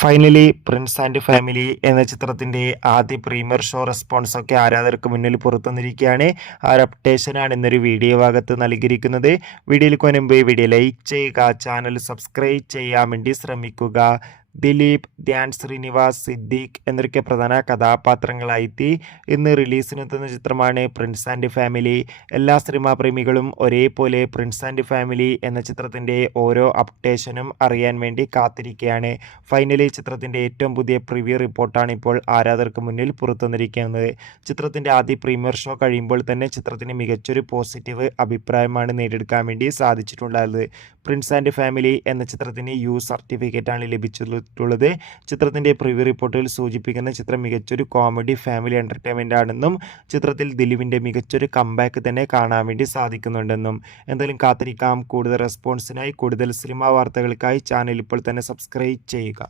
Finally Prince and family എന്ന ചിത്രത്തിന്റെ ആദ്യ പ്രീമിയർ ഷോ റെസ്പോൺസ് ഒക്കെ ആരാധകർക്ക് മുന്നിൽ പുറത്തുവന്നിരിക്കുകയാണ്. ആ ഒരു അപ്ഡേഷനാണ് ഇന്നൊരു വീഡിയോ ഭാഗത്ത് നൽകിയിരിക്കുന്നത്. വീഡിയോയിൽ മുൻപ് വീഡിയോ ലൈക്ക് ചെയ്യുക, ചാനൽ സബ്സ്ക്രൈബ് ചെയ്യാൻ വേണ്ടി ശ്രമിക്കുക. ദിലീപ്, ധ്യാൻ ശ്രീനിവാസ്, സിദ്ദീഖ് എന്നൊക്കെ പ്രധാന കഥാപാത്രങ്ങളായി ഇന്ന് റിലീസിനെത്തുന്ന ചിത്രമാണ് പ്രിൻസ് ആൻഡ് ഫാമിലി. എല്ലാ സിനിമാ പ്രേമികളും ഒരേപോലെ പ്രിൻസ് ആൻഡ് ഫാമിലി എന്ന ചിത്രത്തിൻ്റെ ഓരോ അപ്ഡേഷനും അറിയാൻ വേണ്ടി കാത്തിരിക്കുകയാണ്. ഫൈനലി ചിത്രത്തിൻ്റെ ഏറ്റവും പുതിയ പ്രിവ്യൂ റിപ്പോർട്ടാണ് ഇപ്പോൾ ആരാധകർക്ക് മുന്നിൽ പുറത്തുവന്നിരിക്കുന്നത്. ചിത്രത്തിൻ്റെ ആദ്യ പ്രീമിയർ ഷോ കഴിയുമ്പോൾ തന്നെ ചിത്രത്തിന് മികച്ചൊരു പോസിറ്റീവ് അഭിപ്രായമാണ് നേടിയെടുക്കാൻ വേണ്ടി സാധിച്ചിട്ടുള്ളത്. പ്രിൻസ് ആൻഡ് ഫാമിലി എന്ന ചിത്രത്തിന് യു സർട്ടിഫിക്കറ്റാണ് ലഭിച്ചിട്ടുള്ളത്. ചിത്രത്തിന്റെ പ്രിവ്യൂ റിപ്പോർട്ടിൽ സൂചിപ്പിക്കുന്ന ചിത്രം മികച്ചൊരു കോമഡി ഫാമിലി എന്റർടൈൻമെന്റ് ആണെന്നും ചിത്രത്തിൽ ദിലീപിന്റെ മികച്ചൊരു കംബാക്ക് തന്നെ കാണാൻ വേണ്ടി സാധിക്കുന്നുണ്ടെന്നും. എന്തായാലും കാത്തിരിക്കാം. കൂടുതൽ റെസ്പോൺസിനായി, കൂടുതൽ സിനിമാ വാർത്തകൾക്കായി ചാനൽ ഇപ്പോൾ തന്നെ സബ്സ്ക്രൈബ് ചെയ്യുക.